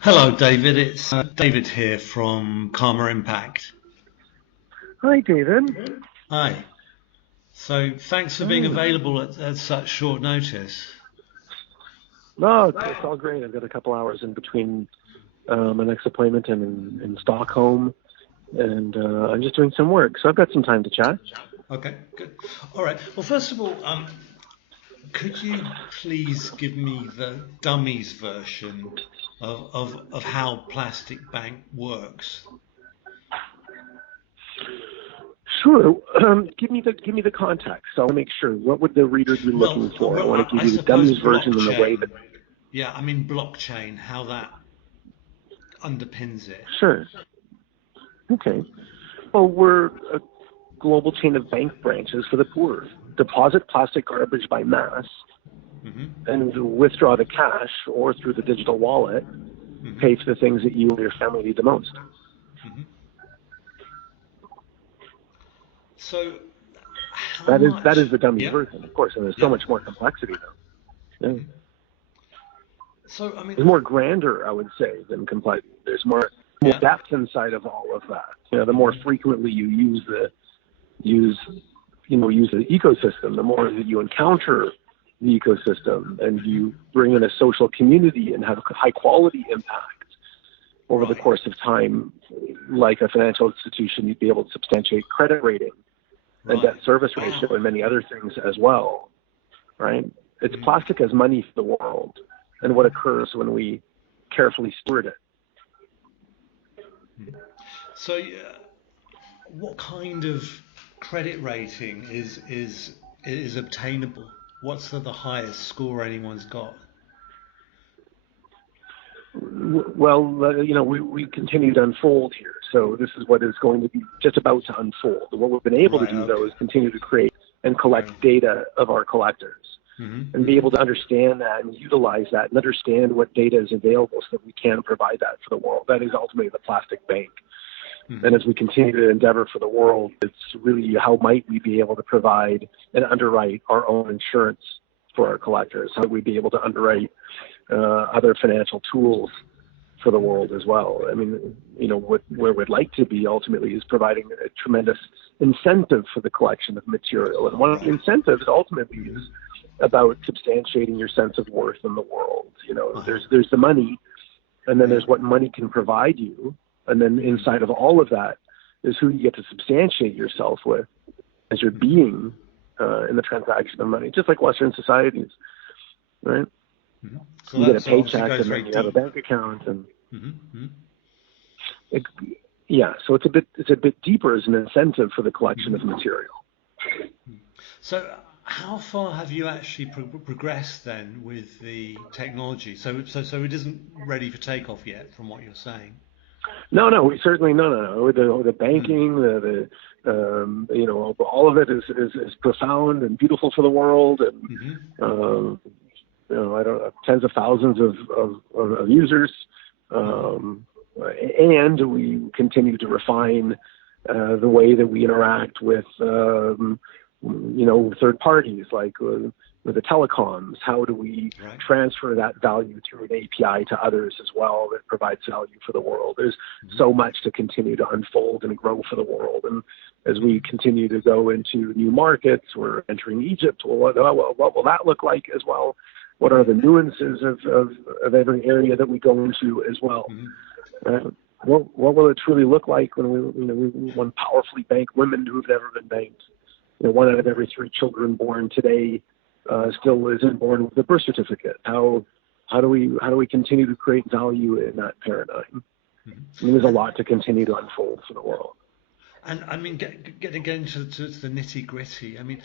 Hello, David. It's David here from Karma Impact. Hi, David. Hi. So, thanks for being available at such short notice. No, it's all great. I've got a couple hours in between my next appointment in Stockholm, and I'm just doing some work, so I've got some time to chat. Okay, good. All right. Well, first of all, could you please give me the dummies version of how Plastic Bank works? Sure. Give me the context. So I'll make sure. What would the reader be looking for? I want to give you the suppose dummies version in the way that. Yeah, I mean blockchain, how that underpins it. Sure. Okay. Well, we're a global chain of bank branches for the poor. Deposit plastic garbage by mass and withdraw the cash or through the digital wallet, pay for the things that you and your family need the most. So that is the dummy version, of course, and there's so much more complexity though. Yeah. So I mean, there's more grandeur, I would say, than complexity. There's more depth inside of all of that. You know, the more frequently you use the ecosystem, the more that you encounter the ecosystem, and you bring in a social community and have high quality impact over the course of time. Like a financial institution, you'd be able to substantiate credit rating and debt service ratio and many other things as well, right? It's plastic as money for the world, and what occurs when we carefully steward it. So, what kind of credit rating is obtainable? What's the highest score anyone's got? Well, we continue to unfold here. So this is what is going to be just about to unfold. What we've been able to do, though, is continue to create and collect data of our collectors and be able to understand that and utilize that and understand what data is available so that we can provide that for the world. That is ultimately the plastic bank. And as we continue to endeavor for the world, it's really how might we be able to provide and underwrite our own insurance for our collectors? How would we be able to underwrite other financial tools for the world as well? I mean, where we'd like to be ultimately is providing a tremendous incentive for the collection of material. And one of the incentives ultimately is about substantiating your sense of worth in the world. There's the money, and then there's what money can provide you. And then inside of all of that is who you get to substantiate yourself with as your being in the transaction of money, just like Western societies, right? So you get a paycheck and then you have a bank account, and so it's a bit deeper as an incentive for the collection of material. So how far have you actually progressed then with the technology? So it isn't ready for takeoff yet, from what you're saying. No, we certainly no. The banking, all of it is profound and beautiful for the world, and I don't know, tens of thousands of users, and we continue to refine the way that we interact with third parties, like with the telecoms. How do we transfer that value through an API to others as well that provides value for the world? There's so much to continue to unfold and grow for the world. And as we continue to go into new markets, we're entering Egypt. Well, what will that look like as well? What are the nuances of every area that we go into as well? What will it truly look like when we want powerfully bank women who have never been banked? 1 out of every 3 children born today still isn't born with a birth certificate. How do we continue to create value in that paradigm? I mean, there's a lot to continue to unfold for the world. And I mean, getting into the nitty gritty. I mean,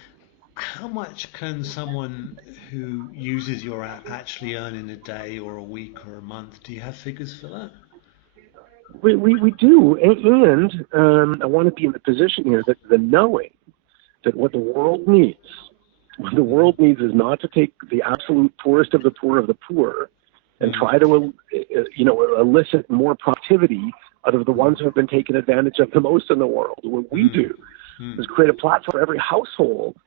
how much can someone who uses your app actually earn in a day or a week or a month? Do you have figures for that? We do, and I want to be in the position here that the knowing that what the world needs is not to take the absolute poorest of the poor and try to elicit more productivity out of the ones who have been taken advantage of the most in the world. What we do is create a platform for every household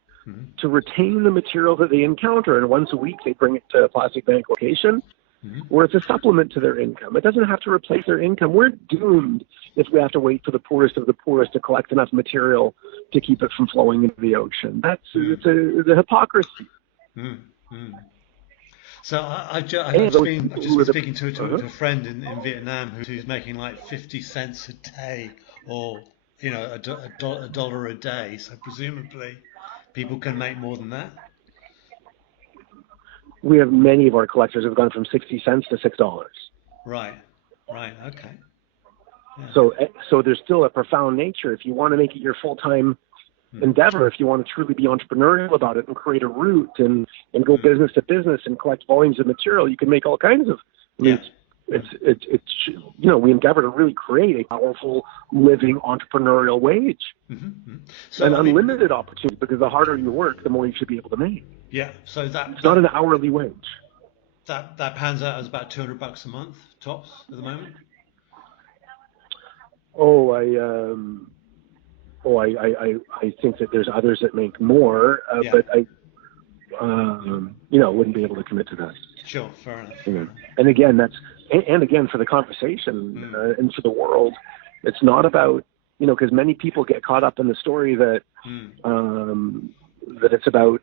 to retain the material that they encounter, and once a week they bring it to a plastic bank location, where it's a supplement to their income. It doesn't have to replace their income. We're doomed if we have to wait for the poorest of the poorest to collect enough material to keep it from flowing into the ocean. It's a hypocrisy. So I've just been speaking to a friend in Vietnam who's making like 50 cents a day, or a dollar a day. So presumably people can make more than that. We have many of our collectors have gone from 60 cents to $6. Right, okay. Yeah. So there's still a profound nature. If you want to make it your full-time endeavor, if you want to truly be entrepreneurial about it and create a route and go business to business and collect volumes of material, you can make all kinds of. We endeavor to really create a powerful, living entrepreneurial wage, so, an unlimited opportunity. Because the harder you work, the more you should be able to make. Yeah. So it's not an hourly wage. That pans out as about $200 a month tops at the moment. I think that there's others that make more, but I wouldn't be able to commit to that. Sure, fair enough. And again, again for the conversation and for the world, it's not about because many people get caught up in the story that that it's about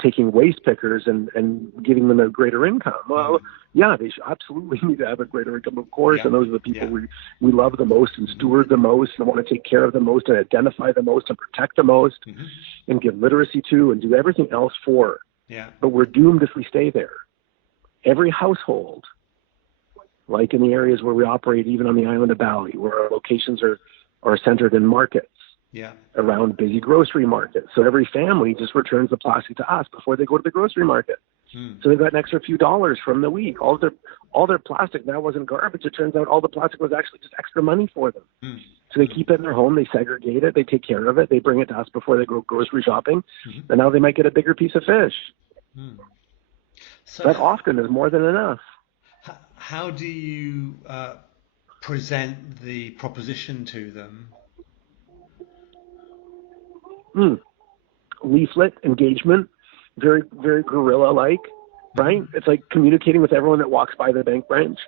taking waste pickers and giving them a greater income. Well, yeah, they should absolutely need to have a greater income, of course, and those are the people we love the most and steward the most and want to take care of the most and identify the most and protect the most and give literacy to and do everything else for. Yeah. But we're doomed if we stay there. Every household, like in the areas where we operate, even on the island of Bali, where our locations are centered in markets, around busy grocery markets. So every family just returns the plastic to us before they go to the grocery market. So they've got an extra few dollars from the week. All their plastic now wasn't garbage. It turns out all the plastic was actually just extra money for them. So they keep it in their home, they segregate it, they take care of it, they bring it to us before they go grocery shopping, and now they might get a bigger piece of fish. So that often is more than enough. How do you present the proposition to them? Leaflet engagement, very, very guerrilla-like, right? It's like communicating with everyone that walks by the bank branch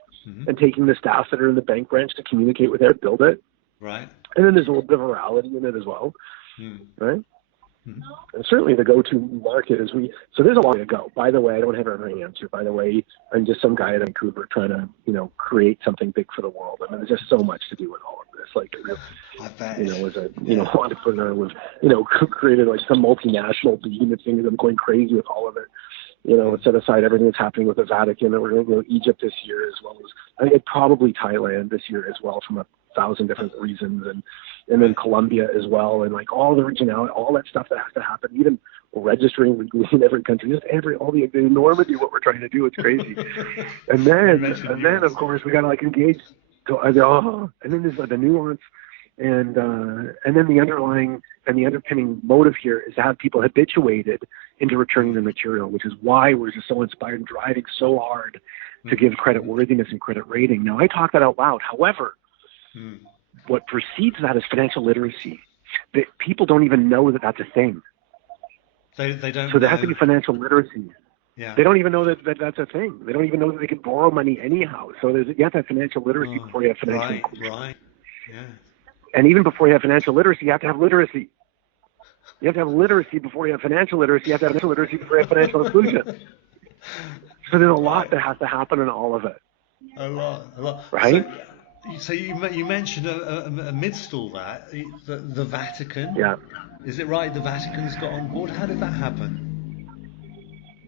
and taking the staff that are in the bank branch to communicate with it, build it. Right. And then there's a little bit of virality in it as well, right? And certainly the go-to market is so there's a long way to go. By the way, I don't have every answer. By the way, I'm just some guy in Vancouver trying to, create something big for the world. I mean, there's just so much to do with all of this. Like, as a, entrepreneur with, created like some multinational behemoth thing, I'm going crazy with all of it. Set aside everything that's happening with the Vatican, and we're going to go to Egypt this year as well as, probably Thailand this year as well from 1,000 different reasons, and then Colombia as well, and like all the regionality, all that stuff that has to happen, even registering legally in every country, just all the enormity of what we're trying to do, it's crazy. and then of course we got to like engage, and then there's like the nuance, and then the underlying and the underpinning motive here is to have people habituated into returning the material, which is why we're just so inspired and driving so hard to give credit worthiness and credit rating. Now I talk that out loud. However, what precedes that is financial literacy. People don't even know that that's a thing. They don't. So there has to be financial literacy. Yeah. They don't even know that that's a thing. They don't even know that they can borrow money anyhow. So you have to have financial literacy before you have financial inclusion. Right. Yeah. And even before you have financial literacy, you have to have literacy. You have to have literacy before you have financial literacy. You have to have financial literacy before you have financial inclusion. So there's a lot that has to happen in all of it. A lot. Right? So you mentioned amidst all that, the Vatican. Yeah. Is it right the Vatican's got on board? How did that happen?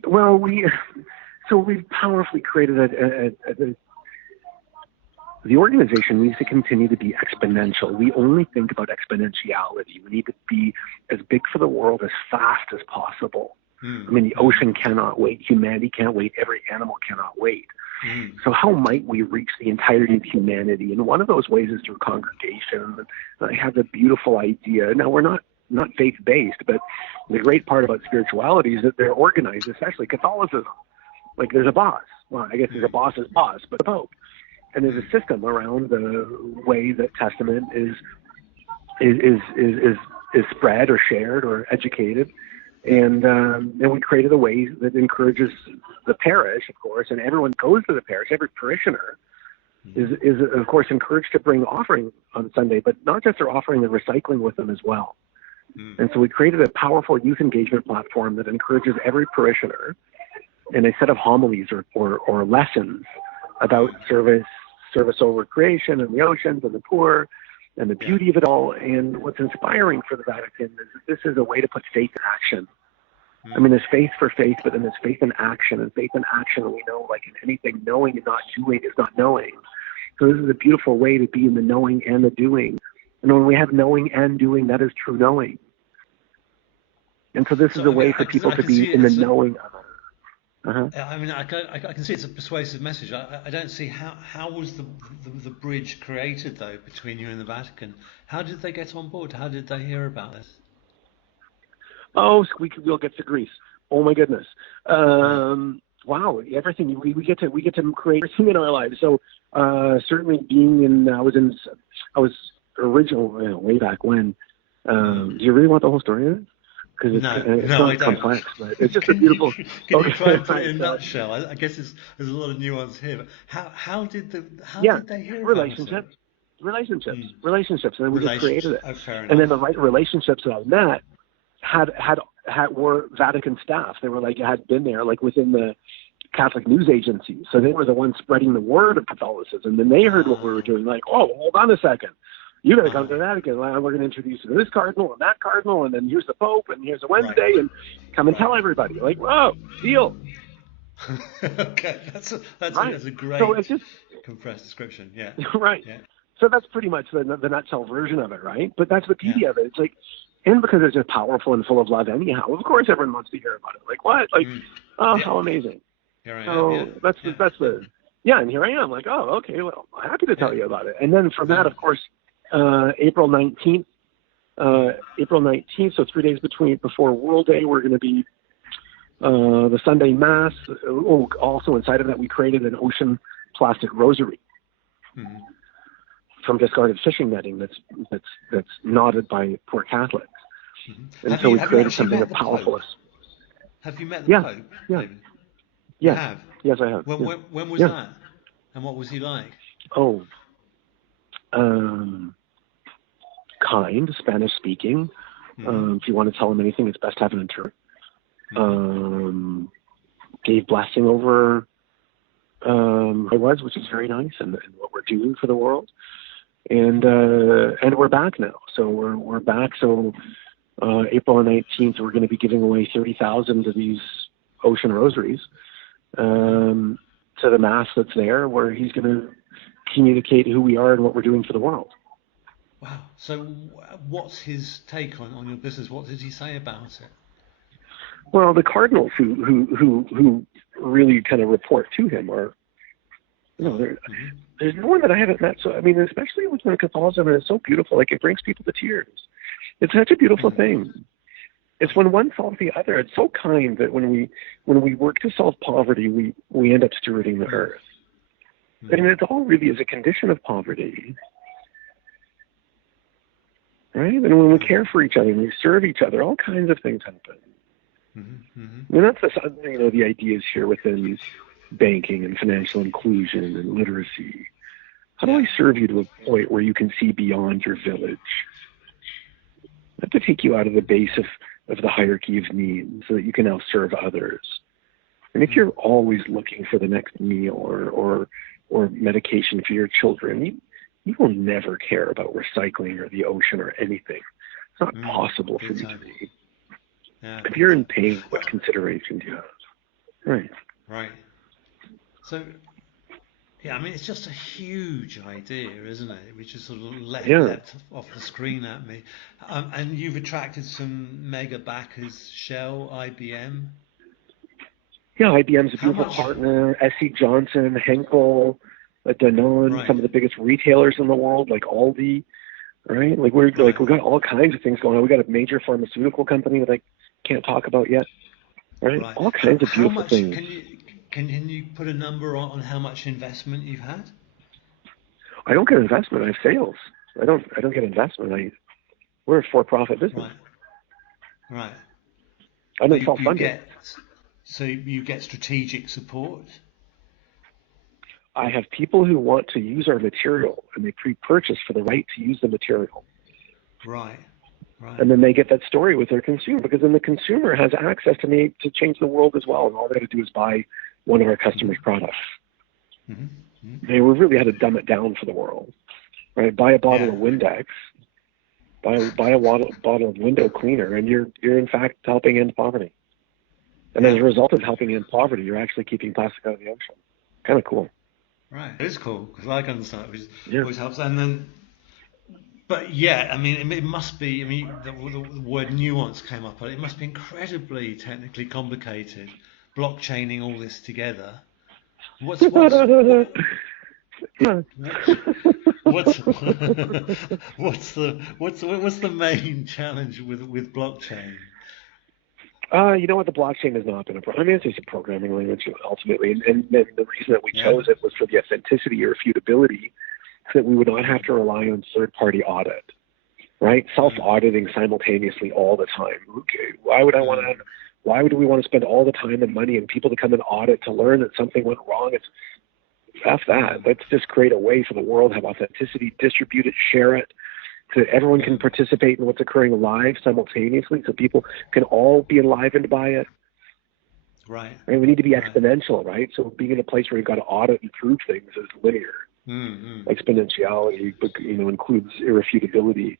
Well, we've powerfully created the organization needs to continue to be exponential. We only think about exponentiality. We need to be as big for the world as fast as possible. I mean, the ocean cannot wait. Humanity can't wait. Every animal cannot wait. So how might we reach the entirety of humanity? And one of those ways is through congregation. I have a beautiful idea. Now, we're not faith-based, but the great part about spirituality is that they're organized, especially Catholicism. Like there's a boss. Well, I guess there's a boss's boss, but the Pope. And there's a system around the way that Testament is spread or shared or educated. And we created a way that encourages the parish, of course, and everyone goes to the parish. Every parishioner is of course encouraged to bring offering on Sunday, but not just their offering, they're recycling with them as well. And so we created a powerful youth engagement platform that encourages every parishioner in a set of homilies or lessons about service over creation and the oceans and the poor and the beauty of it all. And what's inspiring for the Vatican is that this is a way to put faith in action. I mean, there's faith for faith, but then there's faith in action. And faith in action, we know, like in anything, knowing and not doing is not knowing. So this is a beautiful way to be in the knowing and the doing. And when we have knowing and doing, that is true knowing. And so this is a way for people to be in the knowing of it. I mean, I can see it's a persuasive message. I don't see how was the bridge created, though, between you and the Vatican? How did they get on board? How did they hear about this? Oh, squeaky wheel gets the grease. Oh my goodness! Wow, everything we get to create everything in our lives. So certainly I was original way back when. Do you really want the whole story of it? Because it's not complex, but it's just a beautiful. Can you try and put it in a nutshell? I guess there's a lot of nuance here. But how did they hear relationships, and then we just created it. Oh, fair enough. And then the right relationships that I met were Vatican staff. They were had been there within the Catholic news agencies, so they were the ones spreading the word of Catholicism. And they heard what we were doing. Hold on a second. You got to come to the Vatican. We're going to introduce you to this cardinal and that cardinal, and then here's the Pope, and here's a Wednesday, and come and tell everybody. Whoa, deal. Okay, that's a great compressed description. Yeah. Right. Yeah. So that's pretty much the nutshell version of it, right? But that's the beauty of it. It's and because it's just powerful and full of love anyhow, of course everyone wants to hear about it. What? How amazing. Here I am. So that's the and here I am. Okay, well, I'm happy to tell you about it. And then from that, of course, April 19th, so 3 days before World Day, we're going to be the Sunday Mass. Also inside of that, we created an ocean plastic rosary from discarded fishing netting that's knotted by poor Catholics. And so we created something powerful. Have you met the Pope? Yeah. David? Yeah. You have? Yes, I have. When was that? And what was he like? Oh, kind, Spanish speaking. If you want to tell him anything, it's best to have an interpreter. Gave blessing over which is very nice, and what we're doing for the world. And we're back now. So we're back. So April 19th, we're going to be giving away 30,000 of these ocean rosaries to the Mass that's there, where he's going to communicate who we are and what we're doing for the world. Wow. So what's his take on your business? What did he say about it? Well, the cardinals who really kind of report to him are, there's no one that I haven't met. So, I mean, especially with Catholicism, it's so beautiful. It brings people to tears. It's such a beautiful thing. It's when one solves the other. It's so kind that when we work to solve poverty, we end up stewarding the earth. And it all really is a condition of poverty. Right? And when we care for each other and we serve each other, all kinds of things happen. And that's the ideas here within banking and financial inclusion and literacy. How do I serve you to a point where you can see beyond your village? I have to take you out of the base of the hierarchy of needs so that you can now serve others. And if you're always looking for the next meal or medication for your children, you will never care about recycling or the ocean or anything. It's not possible for you to be. Yeah. If you're in pain, what consideration do you have? Right. So, I mean, it's just a huge idea, isn't it? We just sort of leapt off the screen at me. And you've attracted some mega backers, Shell, IBM. Yeah, IBM's a beautiful partner. SC Johnson, Henkel, Danone, some of the biggest retailers in the world, like Aldi, right? We've got all kinds of things going on. We got a major pharmaceutical company that I can't talk about yet, right? All kinds of beautiful things. Can you put a number on how much investment you've had? I don't get investment. I have sales. I don't get investment. We're a for-profit business. Right. And it's self-funded. So you get strategic support? I have people who want to use our material, and they pre-purchase for the right to use the material. Right. And then they get that story with their consumer, because then the consumer has access to change the world as well. And all they have to do is buy one of our customers' products. They really had to dumb it down for the world, right? Buy a bottle of Windex, buy a bottle of window cleaner, and you're in fact helping end poverty. And as a result of helping end poverty, you're actually keeping plastic out of the ocean. Kind of cool. Right. It is cool, because I can understand it, which always helps. And then, but yeah, I mean, it must be, I mean, the word nuance came up, but it must be incredibly technically complicated, blockchaining all this together. What's the main challenge with blockchain? You know what? The blockchain has not been a problem. I mean, it's just a programming language ultimately, and the reason that we chose it was for the authenticity or irrefutability, so that we would not have to rely on third-party audit, right? Self-auditing simultaneously all the time. Okay, why would we want to spend all the time and money and people to come and audit to learn that something went wrong? It's F that. Let's just create a way for the world to have authenticity, distribute it, share it, so that everyone can participate in what's occurring live simultaneously, so people can all be enlivened by it. Right. And we need to be exponential, right? So being in a place where you've got to audit and prove things is linear. Exponentiality, includes irrefutability.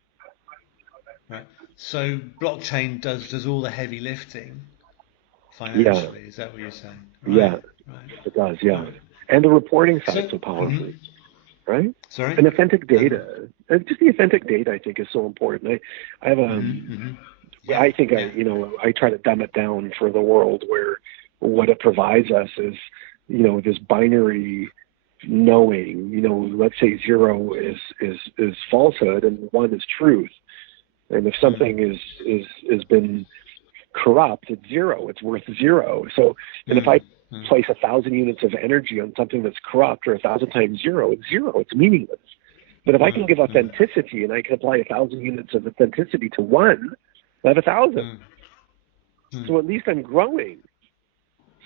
Right. So blockchain does all the heavy lifting financially. Is that what you're saying? Right. Yeah. Right. It does. Yeah. And the reporting side so powerfully. Right? Sorry? And authentic data. Just the authentic data, I think, is so important. I have I think I try to dumb it down for the world, where what it provides us is, this binary knowing. Let's say 0 is falsehood and 1 is truth. And if something is been corrupt, it's 0. It's worth 0. So, and if I place 1,000 units of energy on something that's corrupt, or 1,000 times 0, it's 0. It's meaningless. But if I can give authenticity, and I can apply 1,000 units of authenticity to 1, I have 1,000. So at least I'm growing.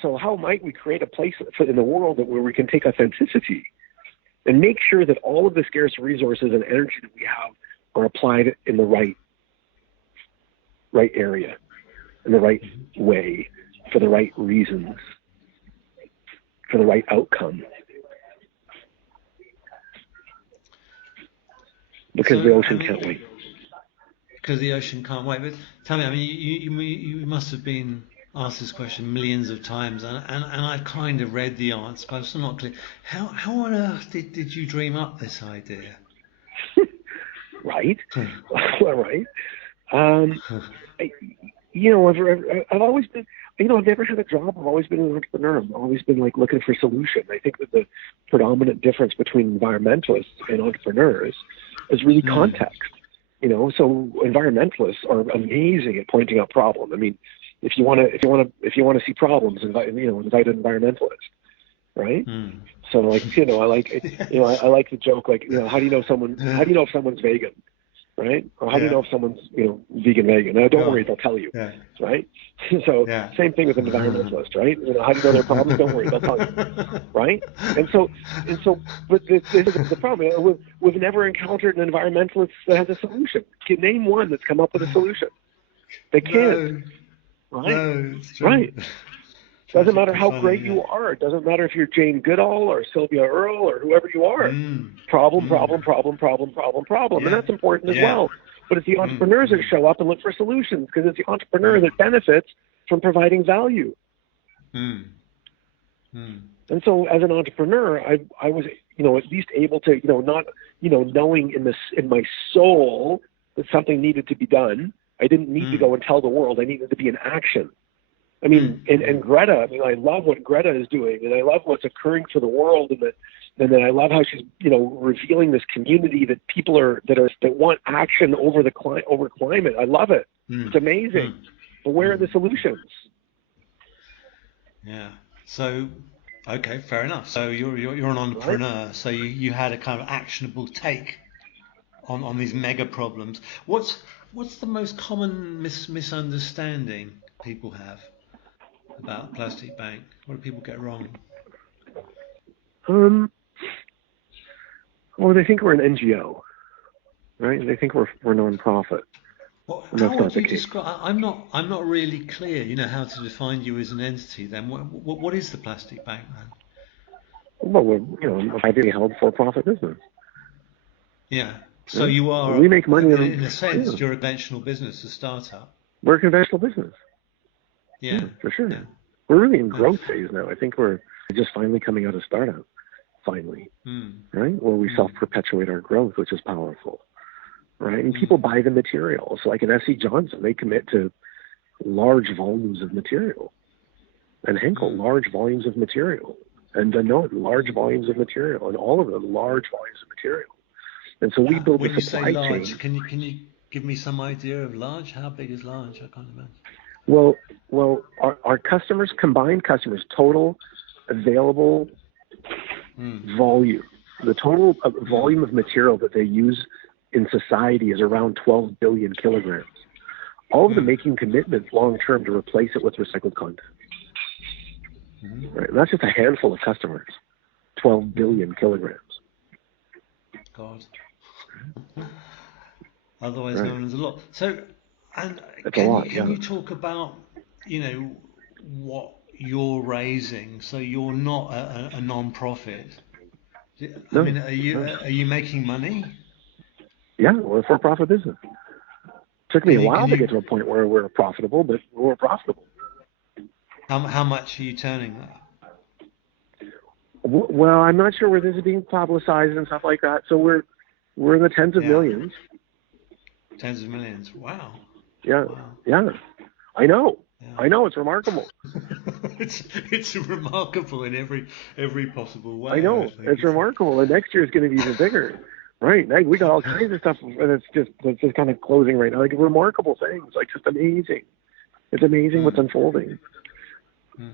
So how might we create a place in the world where we can take authenticity and make sure that all of the scarce resources and energy that we have are applied in the right area, in the right way, for the right reasons, for the right outcome? Because the ocean can't wait. Because the ocean can't wait. But tell me, I mean, you must have been asked this question millions of times, and I've kind of read the answer, but it's not clear. How on earth did you dream up this idea? Right. Well, right. I've always been, I've never had a job. I've always been an entrepreneur. I've always been looking for solution. I think that the predominant difference between environmentalists and entrepreneurs is really context. So environmentalists are amazing at pointing out problems. I mean, if you want to see problems, invite an environmentalist, right? So I like the joke, how do you know if someone's vegan, right? Or how do you know if someone's vegan? Now don't worry, they'll tell you, right? So same thing with an environmentalist, right? How do you know their problems? Don't worry, they'll tell you, right? And so, but this is the problem. We've never encountered an environmentalist that has a solution. Name one that's come up with a solution. They can't. Right? No, it's true. Right. Doesn't matter how great you are. It doesn't matter if you're Jane Goodall or Sylvia Earle or whoever you are. Problem. And that's important as well. But it's the entrepreneurs that show up and look for solutions, because it's the entrepreneur that benefits from providing value. And so as an entrepreneur, I was, at least able to, not, knowing in my soul that something needed to be done. I didn't need to go and tell the world. I needed to be in action. I mean, and Greta, I love what Greta is doing, and I love what's occurring for the world, and then I love how she's, revealing this community that people that want action over climate. I love it. It's amazing. But where are the solutions? Yeah. So, okay, fair enough. So you're an entrepreneur. Right. So you had a kind of actionable take on these mega problems. What's the most common misunderstanding people have about plastic bank? What do people get wrong? Well, they think we're an NGO, right? They think we're non-profit. Well, And how that's would not the you case. describe? I'm not really clear. How to define you as an entity. Then what is the plastic bank then? Well, we're a privately held for-profit business. Yeah. So Right? you are. We make money. In a sense, you're a conventional business, a startup. We're a conventional business. Yeah. For sure. Yeah. We're really in growth phase now. I think we're just finally coming out of startup. Finally, right? Where we self-perpetuate our growth, which is powerful, right? And people buy the material. So like in S.C. Johnson, they commit to large volumes of material, and Henkel, large volumes of material, and Danone, large volumes of material, and all of them, large volumes of material. And so we build when the supply you say large, chain. Can you give me some idea of large? How big is large? I can't imagine. Well, our customers, combined customers, total available volume, the total volume of material that they use in society is around 12 billion kilograms. All of them making commitments long term to replace it with recycled content. Right? And that's just a handful of customers. 12 billion kilograms. God. Otherwise known as a lot. So, and can you talk about, what you're raising? So you're not a non-profit. I mean, are you making money? Yeah, we're a for-profit business. Took me a while to get to a point where we're profitable, but we're profitable. How much are you turning that? Well, I'm not sure where this is being publicized and stuff like that. So we're in the tens of millions. Tens of millions. Wow. Yeah. Wow. Yeah. I know. Yeah. I know. It's remarkable. it's remarkable in every possible way. I know. It's remarkable. And next year is going to be even bigger. Right. Like, we got all kinds of stuff that's just kind of closing right now. Like remarkable things. Like just amazing. It's amazing what's unfolding.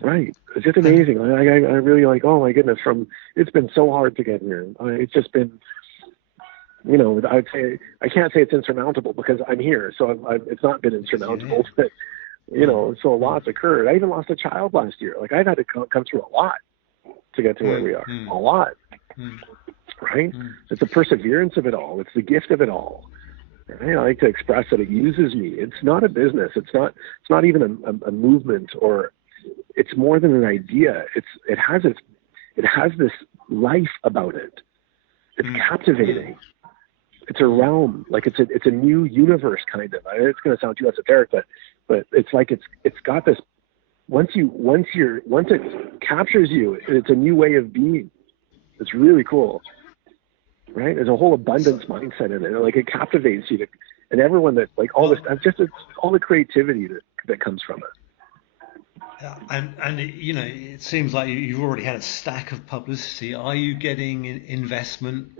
Right. It's just amazing. I really oh my goodness, it's been so hard to get here. It's just been, I'd say, I can't say it's insurmountable because I'm here. So it's not been insurmountable, but, so a lot's occurred. I even lost a child last year. Like I've had to come through a lot to get to where we are. A lot. Right. It's the perseverance of it all. It's the gift of it all. Right? I like to express that it uses me. It's not a business. It's not even a movement, or it's more than an idea. It has this life about it. It's captivating. It's a realm, like it's a new universe kind of. It's going to sound too esoteric, but it's like it's got this. Once it captures you, it's a new way of being. It's really cool, right? There's a whole abundance mindset in it. Like it captivates you, and everyone that all this, it's all the creativity that comes from it. Yeah, and it seems like you've already had a stack of publicity. Are you getting investment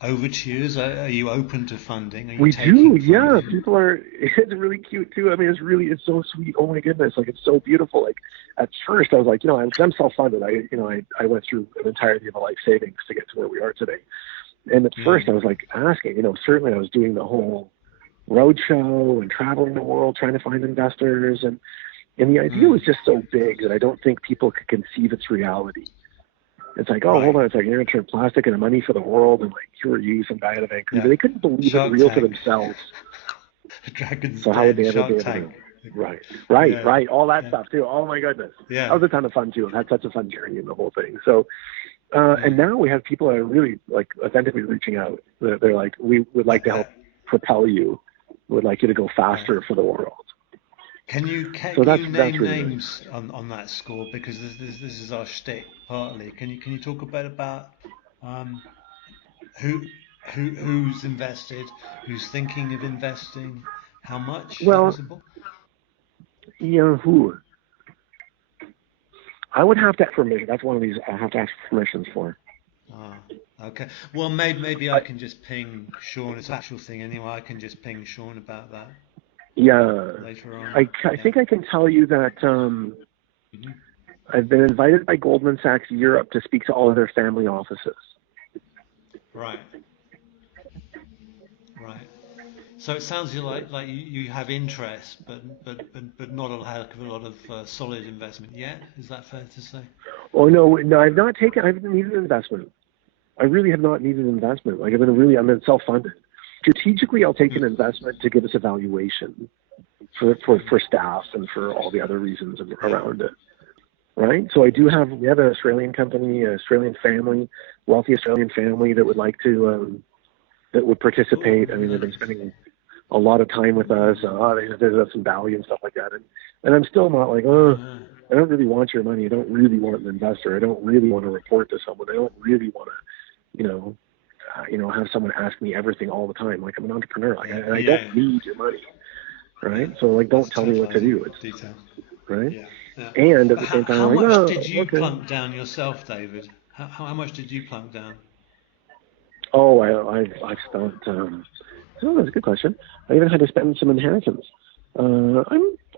overtures? Are you open to funding? We do, yeah. People are. It's really cute too. I mean, it's so sweet. Oh my goodness, like it's so beautiful. Like at first, I was like, I'm self-funded. I went through an entirety of my life savings to get to where we are today. And at first, I was like asking. Certainly, I was doing the whole roadshow and traveling the world trying to find investors, and the idea was just so big that I don't think people could conceive its reality. It's like, hold on a second, you're going to turn plastic into money for the world, and like, who are you, some guy out of Vancouver? They couldn't believe it real to themselves. So how would they ever be able to? Right. All that stuff too. Oh my goodness. Yeah. That was a ton of fun too. I've had such a fun journey in the whole thing. So, and now we have people that are really like authentically reaching out. They're like, we would like to help propel you. We would like you to go faster for the world. Can you name names on that score, because this is our shtick partly. Can you talk a bit about who's invested, who's thinking of investing, how much? Well, who? I would have to ask permission. That's one of these I have to ask permissions for. Okay. Well, maybe I can just ping Sean. It's an actual thing anyway. I can just ping Sean about that. Yeah, later on. I think I can tell you that I've been invited by Goldman Sachs Europe to speak to all of their family offices. Right. So it sounds like you have interest, but not a heck of a lot of solid investment yet. Is that fair to say? Oh no, I've not taken. I've needed investment. I really have not needed investment. Like I've been self-funded. Strategically, I'll take an investment to give us a valuation for staff and for all the other reasons around it. Right. So we have an Australian company, an Australian family, wealthy Australian family that would like to, that would participate. I mean, they've been spending a lot of time with us. There's some value and stuff like that. And I'm still not like, I don't really want your money. I don't really want an investor. I don't really want to report to someone. I don't really want to, have someone ask me everything all the time. Like I'm an entrepreneur, and I don't need your money. Right. So like, don't tell me what to do. It's detail. Right. Yeah. Yeah. And at the same time, how much did you plunk down yourself, David? How much did you plunk down? Oh, I've spent. That's a good question. I even had to spend some inheritance. I'm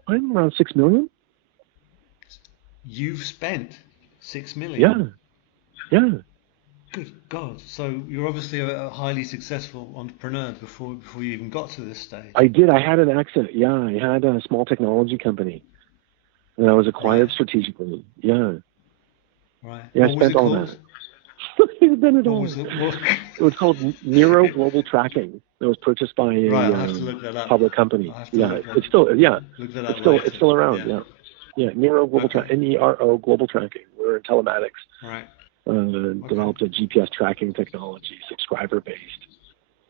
around $6 million. You've spent $6 million. Yeah. Good God! So you're obviously a highly successful entrepreneur before you even got to this stage. I did. I had an exit. Yeah, I had a small technology company, and I was acquired strategically. Yeah. Right. Yeah, I spent all that. I've done it all. It was called Nero Global Tracking. It was purchased by a public company. Yeah, it's still around. Yeah. Nero Global Tracking. NERO Global Tracking. We're in telematics. Right. Developed a GPS tracking technology, subscriber-based.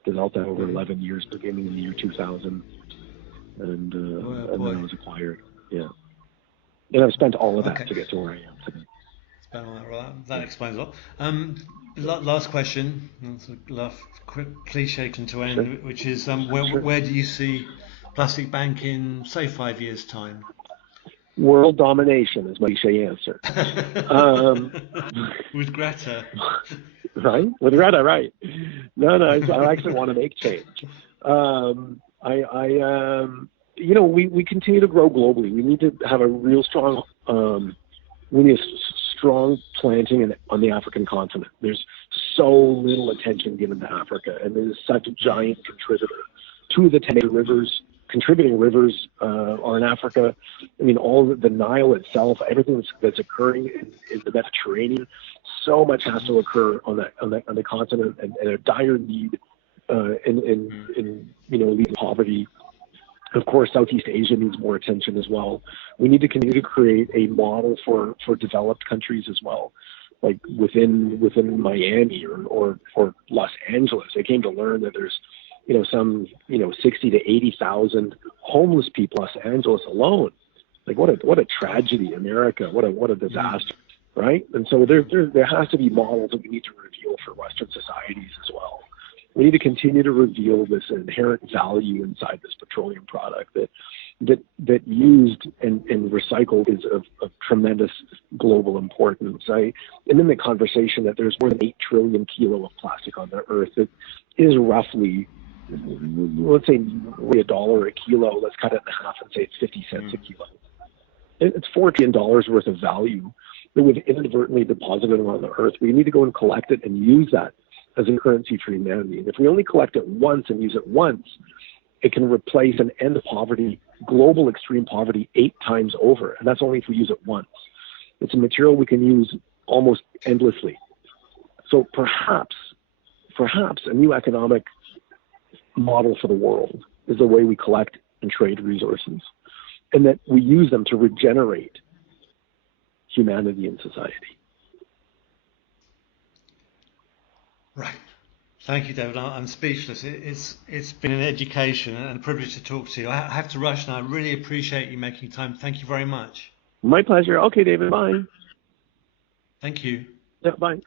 Developed that over 11 years, beginning in the year 2000, and then I was acquired. Yeah. And I've spent all of that to get to where I am today. That explains a lot. Last question, cliche to end, which is where do you see Plastic Bank in, say, 5 years' time? World domination is my cliche answer. With Greta. Right? With Greta, right. No, I actually want to make change. We continue to grow globally. We need to have a real strong, strong planting on the African continent. There's so little attention given to Africa, and it is such a giant contributor to the 10 rivers. Contributing rivers are in Africa. I mean, all the Nile itself, everything that's occurring in the Mediterranean, so much has to occur on the continent, and a dire need in leading poverty. Of course, Southeast Asia needs more attention as well. We need to continue to create a model for developed countries as well, like within Miami or Los Angeles. I came to learn that there's some 60 to 80,000 homeless people in Los Angeles alone. Like what a tragedy, America. What a disaster, right? And so there has to be models that we need to reveal for Western societies as well. We need to continue to reveal this inherent value inside this petroleum product that used and recycled is of tremendous global importance. And in the conversation that there's more than 8 trillion kilo of plastic on the earth, that is roughly, let's say, $1 a kilo. Let's cut it in half and say it's 50 cents a kilo. It's $4 trillion worth of value that we've inadvertently deposited on the earth. We need to go and collect it and use that as a currency for humanity. And if we only collect it once and use it once, it can replace and end poverty, global extreme poverty, 8 times over. And that's only if we use it once. It's a material we can use almost endlessly. So perhaps a new economic model for the world is the way we collect and trade resources, and that we use them to regenerate humanity and society. Right. Thank you, David. I'm speechless. It's been an education and a privilege to talk to you. I have to rush now. I really appreciate you making time. Thank you very much. My pleasure. Okay, David. Bye. Thank you. Yeah, bye.